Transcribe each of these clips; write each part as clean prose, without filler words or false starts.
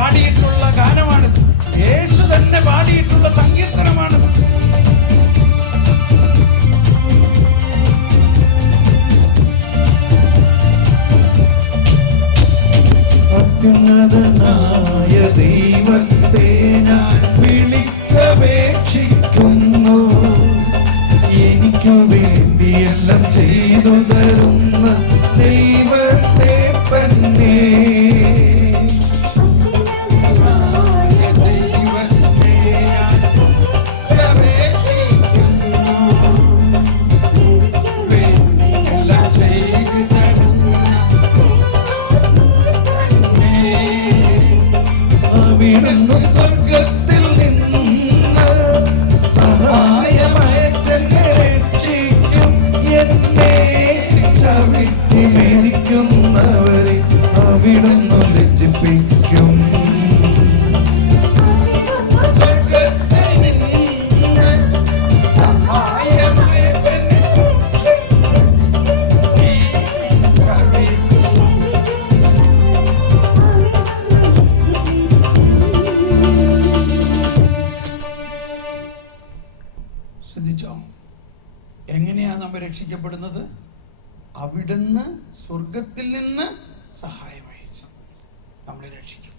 പാടിയിട്ടുള്ള ഗാനമാണിത്. യേശു തന്നെ പാടിയിട്ടുള്ള സങ്കീർത്തനമാണിത്. അത്യുന്നതനായ ദൈവത്തെ ഞാൻ വിളിച്ചപേക്ഷിക്കുന്നു. എനിക്കു വേണ്ടിയെല്ലാം ചെയ്തു തരുന്ന ദൈവത്തെ തന്നെ. അവിടുന്ന് സ്വർഗത്തിൽ നിന്ന് സഹായമയച്ചെന്നെ രക്ഷിക്കും. എന്നെ ചവിട്ടി മെതിക്കുന്നവരെ അവിടുന്ന് ലജ്ജിപ്പിക്കും. ശ്രദ്ധിച്ചോ? എങ്ങനെയാ നമ്മൾ രക്ഷിക്കപ്പെടുന്നത്? അവിടുന്ന് സ്വർഗത്തിൽ നിന്ന് സഹായം അയച്ചു നമ്മളെ രക്ഷിക്കും.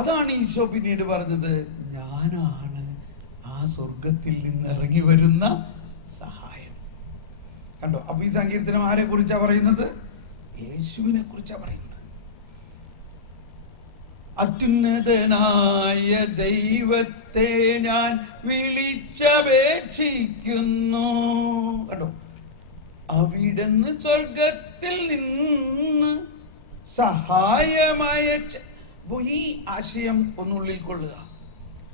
അതാണ് ഈശോ പിന്നീട് പറഞ്ഞത്, ഞാനാണ് ആ സ്വർഗത്തിൽ നിന്ന് ഇറങ്ങി വരുന്ന സഹായം. കണ്ടോ? അപ്പൊ ഈ സങ്കീർത്തനം ആരെ കുറിച്ചാ പറയുന്നത്? യേശുവിനെ കുറിച്ചാ പറയുന്നത്. അത്യുന്നതനായ ദൈവത്തെ ഞാൻ വിളിച്ചപേക്ഷിക്കുന്നു. കണ്ടോ? അവിടുന്ന് സ്വർഗത്തിൽ നിന്ന് സഹായമയച്ച. അപ്പോൾ ഈ ആശയം ഒന്നുള്ളിൽ കൊള്ളുക.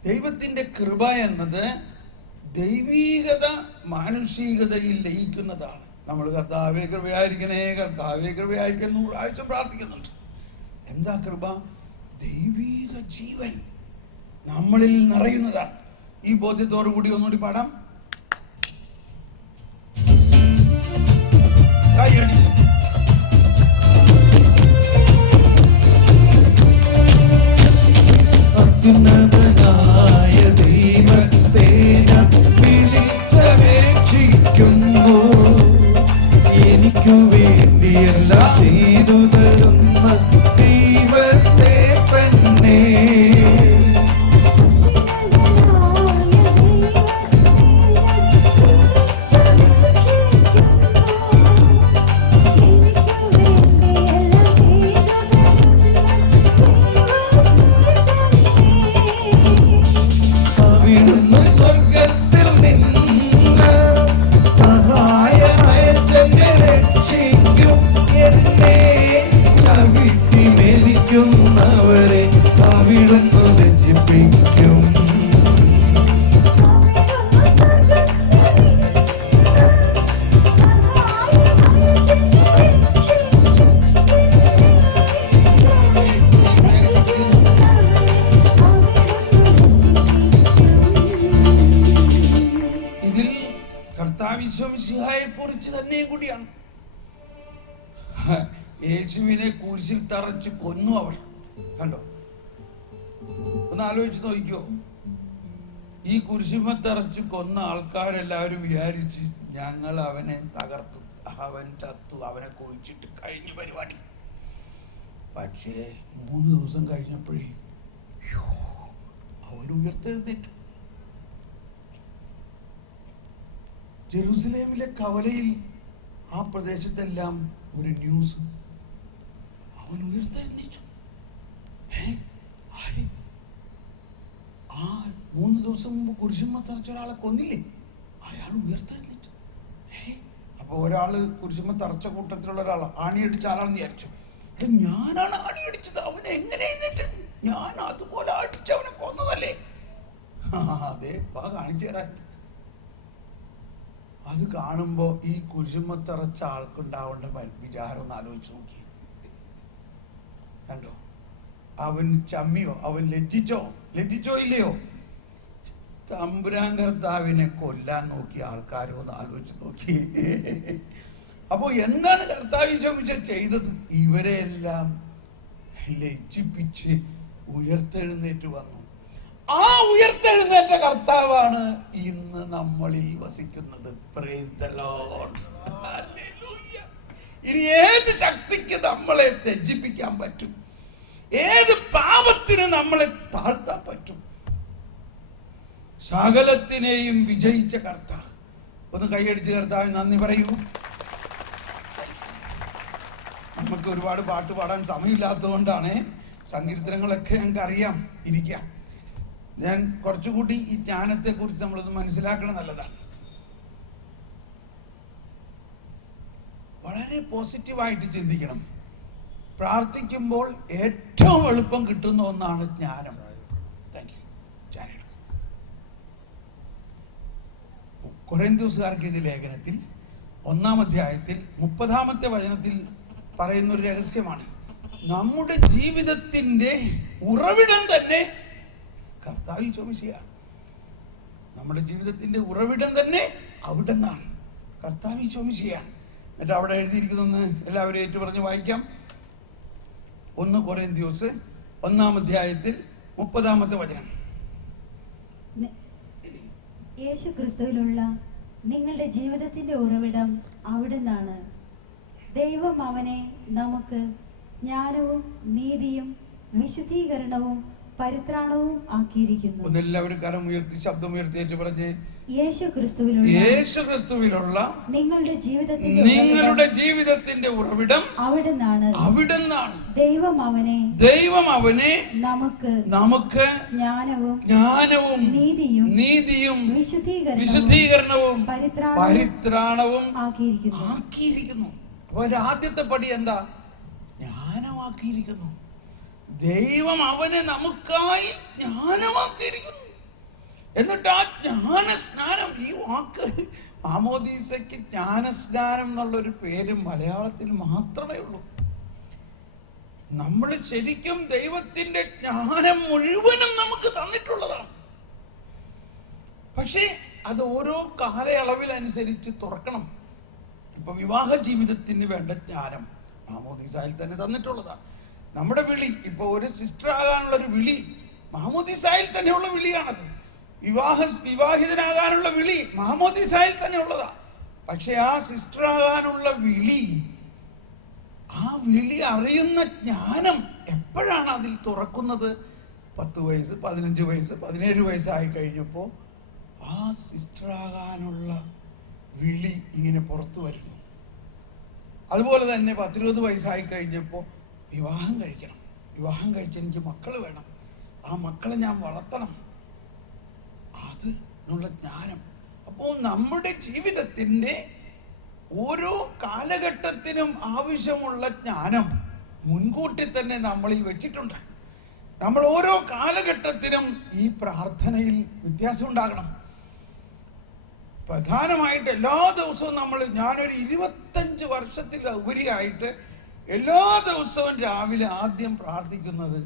ദൈവത്തിൻ്റെ കൃപ എന്നത് ദൈവീകത മാനുഷികതയിൽ ലയിക്കുന്നതാണ്. നമ്മൾ കർത്താവേ കൃപയായിരിക്കണേ, കർത്താവേ കൃപയായിരിക്കുന്ന ആഴ്ച പ്രാർത്ഥിക്കുന്നുണ്ട്. എന്താ കൃപ? ദൈവീക ജീവൻ നമ്മളിൽ നിറയുന്നതാണ്. ഈ ബോധ്യത്തോടു കൂടി ഒന്നുകൂടി പാടാം. കൈയടിച്ച് അത്യുന്നതനായ ദൈവത്തെ ഞാൻ വിളിച്ചപേക്ഷിക്കുന്നു. എനിക്കു വേണ്ടിയെല്ലാം ചെയ്തു തരുന്ന ദൈവത്തെ തന്നെ. അവിടുന്ന് സ്വർഗത്തിൽ നിന്ന് സഹായമയച്ചെന്നെ രക്ഷിക്കും. എന്നെ ചവിട്ടി മെതിക്കുന്നവരെ അവിടുന്ന് ലജ്ജിപ്പിക്കും. ഇതിൽ കർത്താവിശ്വമിശിഹായെ കുറിച്ച് തന്നെ കൂടിയാണ്. യേശുവിനെ കുരിശിൽ തറച്ച് കൊന്നു അവർ. കണ്ടോ? ഒന്ന് ആലോചിച്ച് നോക്കിക്കോ. ഈ കുരിശിമ തറച്ച് കൊന്ന ആൾക്കാരെല്ലാവരും വിചാരിച്ച് ഞങ്ങൾ അവനെ തകർത്തു, അവൻ ചത്തു, അവനെ കുഴിച്ചിട്ട് കഴിഞ്ഞു പരിപാടി. പക്ഷേ 3 ദിവസം കഴിഞ്ഞപ്പോഴേ അവൻ ഉയർത്തെഴുന്നേറ്റു. ജെറുസലേമിലെ കവലയിൽ ആ പ്രദേശത്തെല്ലാം ഒരു ന്യൂസ്, അവൻ ഉയർത്തെഴുന്നേറ്റു. ആ 3 ദിവസം മുമ്പ് കുരിശുമ്മ തറച്ച ഒരാളെ കൊന്നില്ലേ, അയാൾ ഉയർത്തെഴുന്നേറ്റു. അപ്പൊ ഒരാള് കുരിശുമ്മ തറച്ച കൂട്ടത്തിലുള്ള ഒരാൾ ആണിയടിച്ച ആളാണെന്ന് വിചാരിച്ചു. ഞാനാണ് ആണിയടിച്ചത്, അവനെ എങ്ങനെ എഴുന്നേറ്റ്? ഞാൻ അതുപോലെ അടിച്ചവനെ കൊന്നതല്ലേ? അതെ, വാ കാണിച്ചു തരാൻ. അത് കാണുമ്പോ ഈ കുരിശുമ്മ തറച്ച ആൾക്കുണ്ടാവേണ്ട വിചാരം ഒന്ന് ആലോചിച്ച് നോക്കി. കണ്ടോ? അവൻ ചമ്മിയോ? അവൻ ലജ്ജിച്ചോ ഇല്ലയോ? തമ്പുരാൻ കർത്താവിനെ കൊല്ലാൻ നോക്കിയ ആൾക്കാരോ ഒന്ന് ആലോചിച്ച് നോക്കി. അപ്പോൾ എന്താണ് കർത്താവ് ചെയ്തത്? ഇവരെല്ലാം ലജ്ജിപ്പിച്ച് ഉയർത്തെഴുന്നേറ്റ് വന്നു. ആ ഉയർത്തെഴുന്നേറ്റ കർത്താവാണ് ഇന്ന് നമ്മളിൽ വസിക്കുന്നത്. Praise the Lord. ഹല്ലേലൂയ. ഇനി ഏത് ശക്തിക്ക് നമ്മളെ ത്യജിപ്പിക്കാൻ പറ്റും? ഏത് പാപത്തിന് നമ്മളെ താഴ്ത്താൻ പറ്റും? സകലത്തിനെയും വിജയിച്ച കർത്താവ്. ഒന്ന് കൈയടിച്ച് കർത്താവിന് നന്ദി പറയൂ. നമുക്ക് ഒരുപാട് പാട്ട് പാടാൻ സമയമില്ലാത്തതുകൊണ്ടാണ് സങ്കീർത്തനങ്ങളൊക്കെ ഞങ്ങൾക്ക് അറിയാം. ഇരിക്കാം. ഞാൻ കുറച്ചുകൂടി ഈ ജ്ഞാനത്തെ കുറിച്ച് നമ്മളൊന്ന് മനസ്സിലാക്കണം. നല്ലതാണ്. വളരെ പോസിറ്റീവായിട്ട് ചിന്തിക്കണം. പ്രാർത്ഥിക്കുമ്പോൾ ഏറ്റവും എളുപ്പം കിട്ടുന്ന ഒന്നാണ് ജ്ഞാനം. Thank you. കൊരിന്ത്യൻകാർക്ക് ഇത് ലേഖനത്തിൽ 1-ാം അധ്യായത്തിൽ 30-ാമത്തെ വചനത്തിൽ പറയുന്ന ഒരു രഹസ്യമാണ്. നമ്മുടെ ജീവിതത്തിന്റെ ഉറവിടം തന്നെ കർത്താവ് ഈശോമിശിഹായാണ്. നമ്മുടെ ജീവിതത്തിന്റെ ഉറവിടം തന്നെ അവിടെ നിന്നാണ്. കർത്താവ് ഈശോമിശിഹായാണ്. എന്നിട്ട് അവിടെ എഴുതിയിരിക്കുന്നതെന്ന് എല്ലാവരും ഏറ്റുപറഞ്ഞ് വായിക്കാം. 1 കൊരിന്ത്യൻസ് 1-ാം അധ്യായത്തിൽ 30-ാമത്തെ വചനം. യേശു ക്രിസ്തുവിലുള്ള നിങ്ങളുടെ ജീവിതത്തിന്റെ ഉറവിടം അവിടുന്നാണ്. ദൈവം അവനെ നമുക്ക് ജ്ഞാനവും നീതിയും വിശുദ്ധീകരണവും പരിത്രാണവും ആക്കിയിരിക്കുന്നു. ഒന്നെല്ലാവരും കരം ഉയർത്തി ശബ്ദം ഉയർത്തിയേറ്റ് പറഞ്ഞ് യേശു ക്രിസ്തുവിലുള്ള നിങ്ങളുടെ ജീവിതത്തിന്റെ ഉറവിടം അവിടുന്നാണ്. ദൈവം അവനെ നമുക്ക് ജ്ഞാനവും നീതിയും വിശുദ്ധീകരണവും പരിത്രാണവും ആക്കിയിരിക്കുന്നു. അപ്പൊ ആദ്യത്തെ പടി എന്താ? ജ്ഞാനമാക്കിയിരിക്കുന്നു. ദൈവം അവനെ നമുക്കായി ജ്ഞാനമാക്കിയിരിക്കുന്നു. എന്നിട്ട് ആ ജ്ഞാനസ്നാനം, ഈ വാക്ക് മാമോദീസയ്ക്ക് ജ്ഞാനസ്നാനം എന്നുള്ളൊരു പേര് മലയാളത്തിൽ മാത്രമേ ഉള്ളൂ. നമ്മൾ ശരിക്കും ദൈവത്തിന്റെ ജ്ഞാനം മുഴുവനും നമുക്ക് തന്നിട്ടുള്ളതാണ്. പക്ഷേ അത് ഓരോ കാലയളവിലനുസരിച്ച് തുറക്കണം. ഇപ്പൊ വിവാഹ ജീവിതത്തിന് വേണ്ട ജ്ഞാനം മാമോദീസായിൽ തന്നെ തന്നിട്ടുള്ളതാണ്. നമ്മുടെ വിളി, ഇപ്പൊ ഒരു സിസ്റ്റർ ആകാനുള്ളൊരു വിളി മാമോദീസായിൽ തന്നെയുള്ള വിളിയാണത്. വിവാഹിതനാകാനുള്ള വിളി മാമോദീസായിൽ തന്നെ ഉള്ളതാ. പക്ഷെ ആ സിസ്റ്റർ ആകാനുള്ള വിളി, ആ വിളി അറിയുന്ന ജ്ഞാനം എപ്പോഴാണ് അതിൽ തുറക്കുന്നത്? 10 വയസ്സ്, 15 വയസ്സ്, 17 വയസ്സായി കഴിഞ്ഞപ്പോൾ ആ സിസ്റ്റർ ആകാനുള്ള വിളി ഇങ്ങനെ പുറത്തു വരുന്നു. അതുപോലെ തന്നെ 10-20 വയസ്സായി കഴിഞ്ഞപ്പോൾ വിവാഹം കഴിക്കണം, വിവാഹം കഴിച്ച് എനിക്ക് മക്കൾ വേണം, ആ മക്കളെ ഞാൻ വളർത്തണം, അതിനുള്ള ജ്ഞാനം. അപ്പോൾ നമ്മുടെ ജീവിതത്തിൻ്റെ ഓരോ കാലഘട്ടത്തിനും ആവശ്യമുള്ള ജ്ഞാനം മുൻകൂട്ടി തന്നെ നമ്മളിൽ വെച്ചിട്ടുണ്ട്. നമ്മൾ ഓരോ കാലഘട്ടത്തിനും ഈ പ്രാർത്ഥനയിൽ വ്യത്യാസം ഉണ്ടാകണം. പ്രധാനമായിട്ട് എല്ലാ ദിവസവും ഞാനൊരു 25 വർഷത്തിൽ ഉപരിയായിട്ട് എല്ലാ ദിവസവും രാവിലെ ആദ്യം പ്രാർത്ഥിക്കുന്നത്,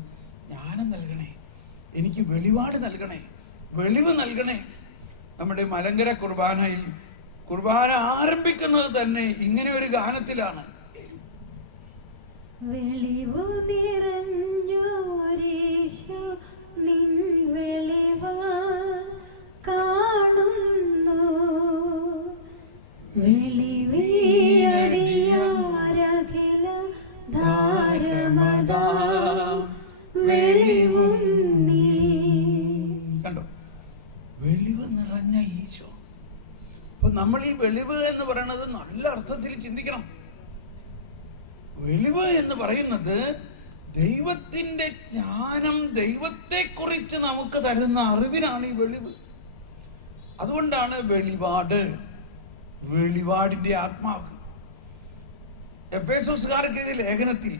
ജ്ഞാനം നൽകണേ, എനിക്ക് വെളിപാട് നൽകണേ, വെളിവ് നൽകണേ. നമ്മുടെ മലങ്കര കുർബാനയിൽ കുർബാന ആരംഭിക്കുന്നത് തന്നെ ഇങ്ങനെ ഒരു ഗാനത്തിലാണ്. വെളിവു നിറഞ്ഞോരീശോ നിൻ വെളിവാ കാണുന്നു, വെളിവിയടിയാരഖില ധാരമദാ വെളിവും നീ. കണ്ടോ, വെളിവ് നിറഞ്ഞ ഈശോ. അപ്പൊ നമ്മൾ ഈ വെളിവ് എന്ന് പറയുന്നത് നല്ല അർത്ഥത്തിൽ ചിന്തിക്കണം. വെളിവ് എന്ന് പറയുന്നത് ദൈവത്തിന്റെ ജ്ഞാനം, ദൈവത്തെക്കുറിച്ച് നമുക്ക് തരുന്ന അറിവിനാണ് ഈ വെളിവ്. അതുകൊണ്ടാണ് വെളിപാട്, വെളിപാടിന്റെ ആത്മാവ്. എഫേസോസുകാർക്ക് ഇത് ലേഖനത്തിൽ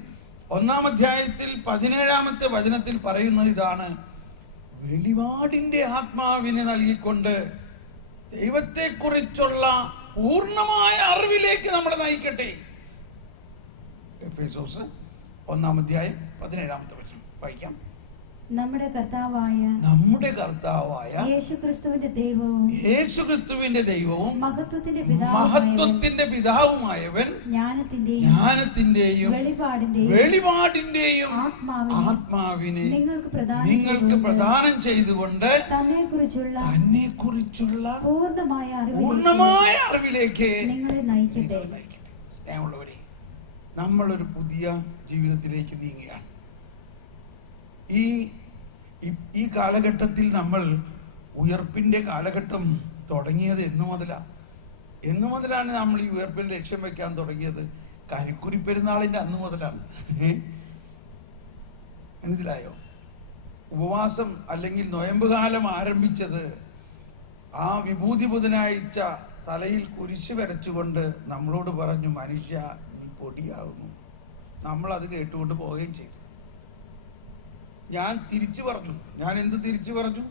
1-ാം അധ്യായത്തിൽ 17-ാമത്തെ വചനത്തിൽ പറയുന്നത് ഇതാണ്: വെളിപാടിന്റെ ആത്മാവിനെ നൽകിക്കൊണ്ട് ദൈവത്തെക്കുറിച്ചുള്ള പൂർണ്ണമായ അറിവിലേക്ക് നമ്മളെ നയിക്കട്ടെ. എഫേസോസ് 1-ാം അധ്യായം 17-ാമത്തെ വചനം വായിക്കാം. നമ്മുടെ കർത്താവായ യേശുക്രിസ്തുവിന്റെ ദൈവവും മഹത്വത്തിന്റെ പിതാവുമായവൻ ജ്ഞാനത്തിന്റെയും വെളിപാടിന്റെയും ആത്മാവിനെ നിങ്ങൾക്ക് പ്രദാനം ചെയ്തുകൊണ്ട് തന്നെക്കുറിച്ചുള്ള പൂർണ്ണമായ അറിവിലേക്ക് നിങ്ങളെ നയിക്കട്ടെ. സ്നേഹമുള്ളവരെ, നമ്മളൊരു പുതിയ ജീവിതത്തിലേക്ക് നീങ്ങുകയാണ്. ഈ കാലഘട്ടത്തിൽ നമ്മൾ ഉയർപ്പിന്റെ കാലഘട്ടം തുടങ്ങിയത് എന്നു മുതലാണ് നമ്മൾ ഈ ഉയർപ്പിൽ ലക്ഷ്യം വെക്കാൻ തുടങ്ങിയത്? കരിക്കുരി പെരുന്നാളിന്റെ അന്ന് മുതലാണ്. മനസ്സിലായോ? ഉപവാസം അല്ലെങ്കിൽ നൊയമ്പ് കാലം ആരംഭിച്ചത് ആ വിഭൂതി ബുധനാഴ്ച തലയിൽ കുരിശ് വരച്ചുകൊണ്ട് നമ്മളോട് പറഞ്ഞു, മനുഷ്യ നീ പൊടിയാകുന്നു. നമ്മളത് കേട്ടുകൊണ്ട് പോവുകയും ചെയ്തു. ഞാൻ തിരിച്ചു പറഞ്ഞു. ഞാൻ എന്ത് തിരിച്ചു പറഞ്ഞു?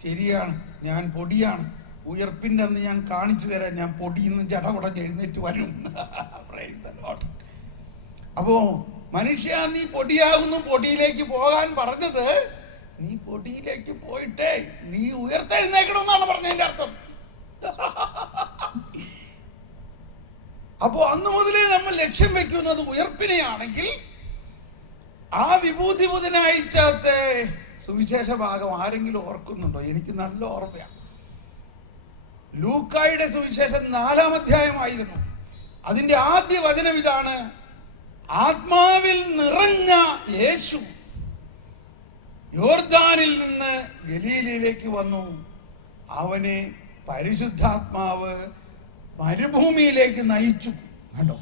ശരിയാണ്, ഞാൻ പൊടിയാണ്. ഉയർപ്പിന്റെ അന്ന് ഞാൻ കാണിച്ചു തരാം, ഞാൻ പൊടിയിന്ന് ജടകുടഞ്ഞ് എഴുന്നേറ്റ് വരും. അപ്പോ മനുഷ്യ നീ പൊടിയാകുന്നു, പൊടിയിലേക്ക് പോകാൻ പറഞ്ഞത് നീ പൊടിയിലേക്ക് പോയിട്ടേ നീ ഉയർത്തെഴുന്നേക്കണമെന്നാണ് പറഞ്ഞതിന്റെ അർത്ഥം. അപ്പോ അന്നു മുതലേ നമ്മൾ ലക്ഷ്യം വെക്കുന്നത് ഉയർപ്പിനെയാണെങ്കിൽ ആ വിഭൂതി ബുധനാഴ്ചത്തെ സുവിശേഷ ഭാഗം ആരെങ്കിലും ഓർക്കുന്നുണ്ടോ? എനിക്ക് നല്ല ഓർമ്മയാണ്. ലൂക്കായുടെ സുവിശേഷം 4-ാം അധ്യായമായിരുന്നു. അതിന്റെ ആദ്യ വചനം ഇതാണ്: ആത്മാവിൽ നിറഞ്ഞ യേശു യോർദാനിൽ നിന്ന് ഗലീലയിലേക്ക് വന്നു. അവനെ പരിശുദ്ധാത്മാവ് മരുഭൂമിയിലേക്ക് നയിച്ചു. കണ്ടോ?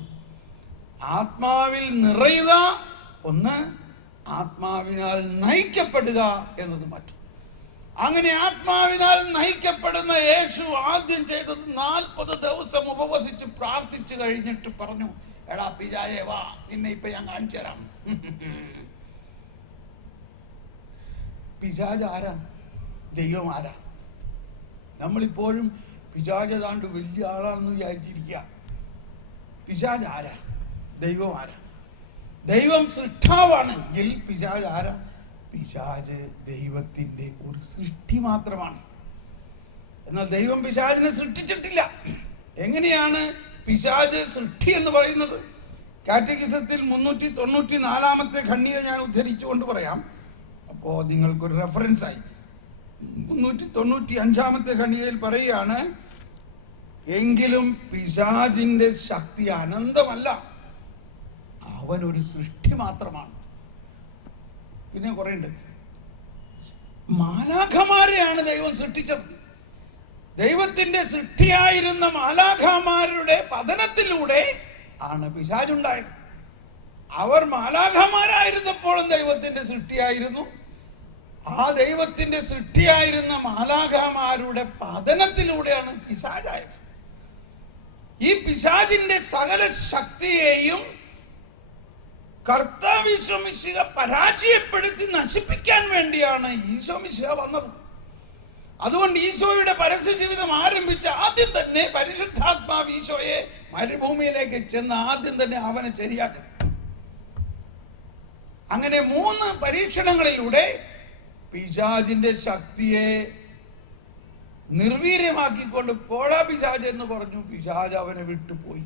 ആത്മാവിൽ നിറയുക ഒന്ന്, ആത്മാവിനാൽ നയിക്കപ്പെടുക എന്നത് മറ്റു. അങ്ങനെ ആത്മാവിനാൽ നയിക്കപ്പെടുന്ന യേശു ആദ്യം ചെയ്തത് 40 ദിവസം ഉപവസിച്ച് പ്രാർത്ഥിച്ചു കഴിഞ്ഞിട്ട് പറഞ്ഞു, എടാ പിശാചേ വാ, നിന്നെ ഇപ്പൊ ഞാൻ കാണിച്ചു തരാം. പിശാച് ആരാ? ദൈവം ആരാ? നമ്മളിപ്പോഴും പിശാച് ഏതാണ്ട് വലിയ ആളാണെന്ന് വിചാരിച്ചിരിക്കുക. പിശാച് ആരാ? ദൈവം ആരാ? ദൈവം സൃഷ്ടാവാണെങ്കിൽ പിശാച് ആരാ? പിശാച് ദൈവത്തിന്റെ ഒരു സൃഷ്ടി മാത്രമാണ്. എന്നാൽ ദൈവം പിശാചിനെ സൃഷ്ടിച്ചിട്ടില്ല. എങ്ങനെയാണ് പിശാച് സൃഷ്ടി എന്ന് പറയുന്നത്? കാറ്റഗിസത്തിൽ 394-ാമത്തെ ഖണ്ഡിക ഞാൻ ഉദ്ധരിച്ചുകൊണ്ട് പറയാം. അപ്പോ നിങ്ങൾക്കൊരു റെഫറൻസ് ആയി. 395-ാമത്തെ ഖണ്ഡികയിൽ പറയുകയാണ്, എങ്കിലും പിശാചിന്റെ ശക്തി അനന്തമല്ല, അവനൊരു സൃഷ്ടി മാത്രമാണ്. പിന്നെ കുറെ ഉണ്ട്. മാലാഖമാരെയാണ് ദൈവം സൃഷ്ടിച്ചത്. ദൈവത്തിന്റെ സൃഷ്ടിയായിരുന്ന മാലാഖമാരുടെ പതനത്തിലൂടെ ആണ് പിശാചുണ്ടായത്. അവർ മാലാഖമാരായിരുന്നപ്പോഴും ദൈവത്തിന്റെ സൃഷ്ടിയായിരുന്നു. ആ ദൈവത്തിന്റെ സൃഷ്ടിയായിരുന്ന മാലാഖമാരുടെ പതനത്തിലൂടെയാണ് പിശാചായത്. ഈ പിശാചിന്റെ സകല ശക്തിയെയും കർത്താവ് ഈശോ മിശിഹ പരാജയപ്പെടുത്തി നശിപ്പിക്കാൻ വേണ്ടിയാണ് ഈശോ മിശിഹ വന്നത്. അതുകൊണ്ട് ഈശോയുടെ പരസ്യ ജീവിതം ആരംഭിച്ച ആദ്യം തന്നെ പരിശുദ്ധാത്മാവ് ഈശോയെ മരുഭൂമിയിലേക്ക് ചെന്ന് ആദ്യം തന്നെ അവനെ ശരിയാക്കി. അങ്ങനെ 3 പരീക്ഷണങ്ങളിലൂടെ പിശാചിന്റെ ശക്തിയെ നിർവീര്യമാക്കിക്കൊണ്ട് പോടാ പിശാച് എന്ന് പറഞ്ഞു. പിശാച് അവനെ വിട്ടുപോയി.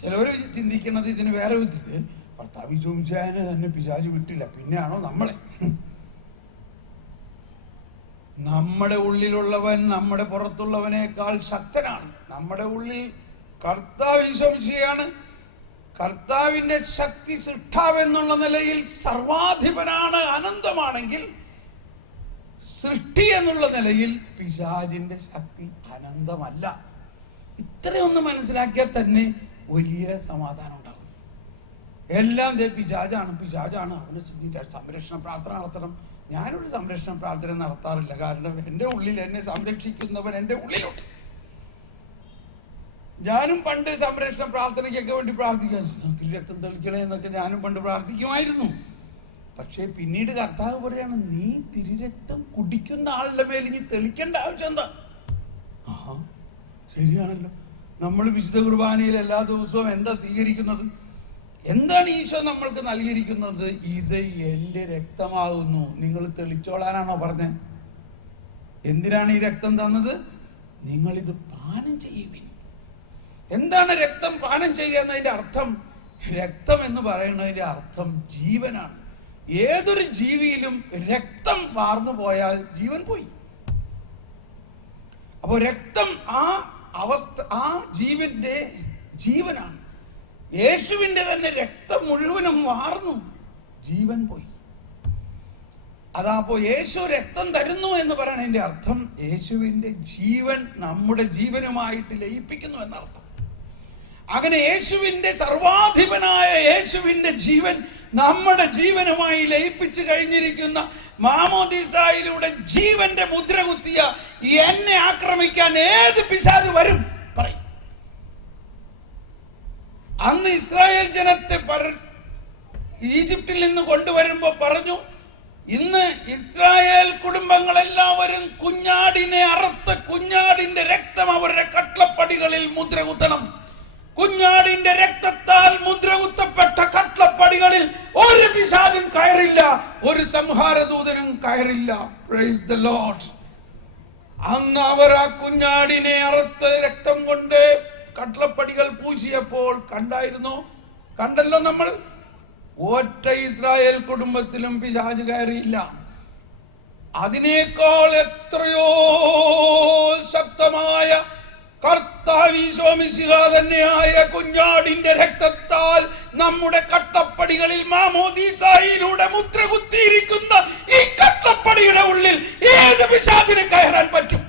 ചിലവർ ചിന്തിക്കുന്നത് ഇതിന് വേറെ വിധത്തില്, ഭർത്താവ് ചോദിച്ചാല് തന്നെ പിശാച് വിട്ടില്ല, പിന്നെയാണോ നമ്മളെ? നമ്മുടെ ഉള്ളിലുള്ളവൻ നമ്മുടെ പുറത്തുള്ളവനേക്കാൾ ശക്തനാണ്. നമ്മുടെ ഉള്ളിൽ കർത്താവ് ഈശോമിശിഹയാണ്. കർത്താവിന്റെ ശക്തി സൃഷ്ടാവെന്നുള്ള നിലയിൽ സർവാധിപനാണ്, അനന്തമാണെങ്കിൽ സൃഷ്ടി എന്നുള്ള നിലയിൽ പിശാചിന്റെ ശക്തി അനന്തമല്ല. ഇത്രയൊന്ന് മനസ്സിലാക്കിയാൽ തന്നെ വലിയ സമാധാനം ഉണ്ടാകും. എല്ലാം പിശാചാണ്, അവന് സംരക്ഷണ പ്രാർത്ഥന നടത്തണം. ഞാനൊരു സംരക്ഷണ പ്രാർത്ഥന നടത്താറില്ല. കാരണം എൻ്റെ ഉള്ളിൽ എന്നെ സംരക്ഷിക്കുന്നവൻ എൻ്റെ ഉള്ളിലുണ്ട്. ഞാനും പണ്ട് സംരക്ഷണ പ്രാർത്ഥനയ്ക്കൊക്കെ വേണ്ടി പ്രാർത്ഥിക്കാം. രക്തം തെളിക്കണേ എന്നൊക്കെ ഞാനും പണ്ട് പ്രാർത്ഥിക്കുമായിരുന്നു. പക്ഷേ പിന്നീട് കർത്താവ് പറയാണ്, നീ തിരുരക്തം കുടിക്കുന്ന ആളുടെ മേൽ ഇനി തെളിക്കേണ്ട ആവശ്യം എന്താ? ശരിയാണല്ലോ. നമ്മൾ വിശുദ്ധ കുർബാനയിൽ എല്ലാ ദിവസവും എന്താ സ്വീകരിക്കുന്നത്? എന്താണ് ഈശോ നമ്മൾക്ക് നൽകിയിരിക്കുന്നത്? ഇത് എൻ്റെ രക്തമാകുന്നു, നിങ്ങൾ തെളിച്ചോളാനാണോ പറഞ്ഞത്? എന്തിനാണ് ഈ രക്തം തന്നത്? നിങ്ങളിത് പാനം ചെയ്യുവിൻ. എന്താണ് രക്തം പാനം ചെയ്യുക എന്നതിൻ്റെ അർത്ഥം? രക്തം എന്ന് പറയുന്നതിൻ്റെ അർത്ഥം ജീവനാണ്. ഏതൊരു ജീവിയിലും രക്തം വാർന്നു പോയാൽ ജീവൻ പോയി. അപ്പോൾ രക്തം ആ അവസ്ഥ, ആ ജീവന്റെ ജീവനാണ്. യേശുവിൻ്റെ തന്നെ രക്തം മുഴുവനും വാർന്നു, ജീവൻ പോയി. അതാപ്പോ യേശു രക്തം തരുന്നു എന്ന് പറയുന്നതിന്റെ അർത്ഥം യേശുവിൻ്റെ ജീവൻ നമ്മുടെ ജീവനുമായിട്ട് ലയിപ്പിക്കുന്നു എന്നർത്ഥം. അങ്ങനെ യേശുവിൻ്റെ സർവാധിപനായ യേശുവിൻ്റെ ജീവൻ നമ്മുടെ ജീവനുമായി ലയിപ്പിച്ചു കഴിഞ്ഞിരിക്കുന്ന മാമോദീസായിലൂടെ ജീവന്റെ മുദ്ര കുത്തിയ എന്നെ ആക്രമിക്കാൻ ഏത് പിശാച് വരും പറയും. അന്ന് ഇസ്രായേൽ ജനത്തെ ഈജിപ്തിൽ നിന്ന് കൊണ്ടുവരുമ്പോൾ പറഞ്ഞു, ഇന്ന് ഇസ്രായേൽ കുടുംബങ്ങളെല്ലാവരും കുഞ്ഞാടിനെ അറുത്ത് കുഞ്ഞാടിന്റെ രക്തം അവരുടെ കട്ലപ്പടികളിൽ മുദ്ര കുത്തണം. കുഞ്ഞാടിന്റെ രക്തത്താൽ മുദ്ര കുത്തപ്പെട്ട കട്ലപ്പടികളിൽ ഒരു പിശാചും കയറില്ല, ഒരു സംഹാരദൂതനും കയറില്ല. Praise the Lord. അന്ന് അവർ ആ കുഞ്ഞാടിനെ അറുത്ത് രക്തം കൊണ്ട് കട്ലപ്പടികൾ പൂശിയപ്പോൾ കണ്ടല്ലോ നമ്മൾ, ഒറ്റ ഇസ്രായേൽ കുടുംബത്തിലും പിശാച് കയറിയില്ല. അതിനേക്കാൾ എത്രയോ ശക്തമായ കർത്താവ് ഈശോ മിശിഹ തന്നെയായ കുഞ്ഞാടിന്റെ രക്തത്താൽ നമ്മുടെ കട്ടപ്പടികളിൽ മാമോദീസായിലൂടെ മുദ്ര കുത്തിയിരിക്കുന്ന ഈ കട്ടപ്പടിയുടെ ഉള്ളിൽ ഏത് പിശാചിന് കയറാൻ പറ്റും?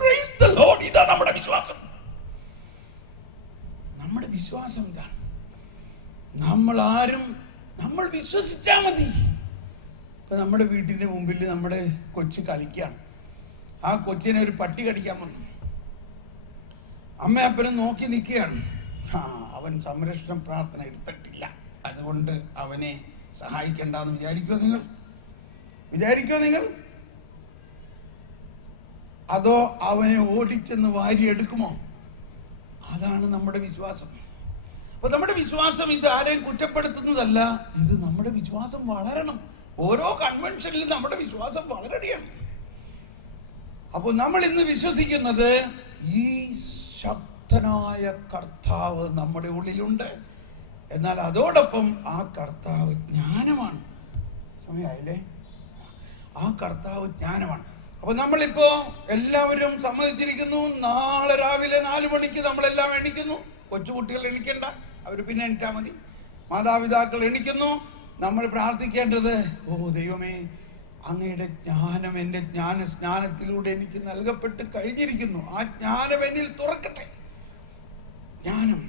Praise the Lord. ഇതാണ് നമ്മുടെ വിശ്വാസം. നമ്മുടെ വിശ്വാസം ഇതാണ്. നമ്മൾ വിശ്വസിച്ചാൽ മതി. ഇപ്പൊ നമ്മുടെ വീട്ടിന്റെ മുമ്പിൽ നമ്മുടെ കൊച്ചു കളിക്കുകയാണ്. ആ കൊച്ചിനെ ഒരു പട്ടി കടിക്കാൻ വന്നു. അമ്മയപ്പനും നോക്കി നിൽക്കുകയാണ്. അവൻ സംരക്ഷണ പ്രാർത്ഥന എടുത്തിട്ടില്ല, അതുകൊണ്ട് അവനെ സഹായിക്കണ്ടെന്ന് വിചാരിക്കോ നിങ്ങൾ? അതോ അവനെ ഓടിച്ചെന്ന് വാരിയെടുക്കുമോ? അതാണ് നമ്മുടെ വിശ്വാസം. അപ്പൊ നമ്മുടെ വിശ്വാസം ഇത് ആരെയും കുറ്റപ്പെടുത്തുന്നതല്ല, ഇത് നമ്മുടെ വിശ്വാസം വളരണം. ഓരോ കൺവെൻഷനിലും നമ്മുടെ വിശ്വാസം വളരുകയാണ്. അപ്പോൾ നമ്മൾ ഇന്ന് വിശ്വസിക്കുന്നത് ഈ ശക്തനായ കർത്താവ് നമ്മുടെ ഉള്ളിലുണ്ട്. എന്നാൽ അതോടൊപ്പം ആ കർത്താവ് ജ്ഞാനമാണ്. സമയമായില്ലേ? ആ കർത്താവ് ജ്ഞാനമാണ്. അപ്പൊ നമ്മളിപ്പോ എല്ലാവരും സമ്മതിച്ചിരിക്കുന്നു, നാളെ രാവിലെ 4 മണിക്ക് നമ്മളെല്ലാം എണീക്കുന്നു. കൊച്ചുകുട്ടികൾ എണീക്കണ്ട, അവർ പിന്നെ എണീറ്റാൽ മതി. മാതാപിതാക്കൾ എണീക്കുന്നു. നമ്മൾ പ്രാർത്ഥിക്കേണ്ടത്, ഓ ദൈവമേ, അങ്ങയുടെ ജ്ഞാനം എൻ്റെ സ്നാനത്തിലൂടെ എനിക്ക് നൽകപ്പെട്ട് കഴിഞ്ഞിരിക്കുന്നു. ആ ജ്ഞാനം എന്നിൽ തുറക്കട്ടെ. ജ്ഞാനം,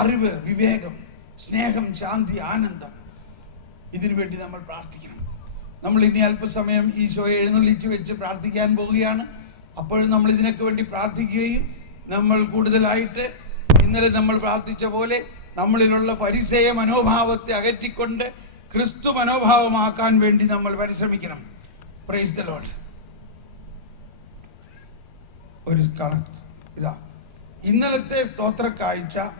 അറിവ്, വിവേകം, സ്നേഹം, ശാന്തി, ആനന്ദം, ഇതിനു വേണ്ടി നമ്മൾ പ്രാർത്ഥിക്കണം. നമ്മൾ ഇനി അല്പസമയം ഈശോയെ എഴുന്നള്ളിച്ച് വെച്ച് പ്രാർത്ഥിക്കാൻ പോവുകയാണ്. അപ്പോഴും നമ്മൾ ഇതിനൊക്കെ വേണ്ടി പ്രാർത്ഥിക്കുകയും നമ്മൾ കൂടുതലായിട്ട് ഇന്നലെ നമ്മൾ പ്രാർത്ഥിച്ച പോലെ നമ്മളിലുള്ള ഫരിസേയ മനോഭാവത്തെ അകറ്റിക്കൊണ്ട് ക്രിസ്തു മനോഭാവമാക്കാൻ വേണ്ടി നമ്മൾ പരിശ്രമിക്കണം. Praise the Lord. ഒരു ഇതാ ഇന്നലത്തെ സ്തോത്ര കാഴ്ച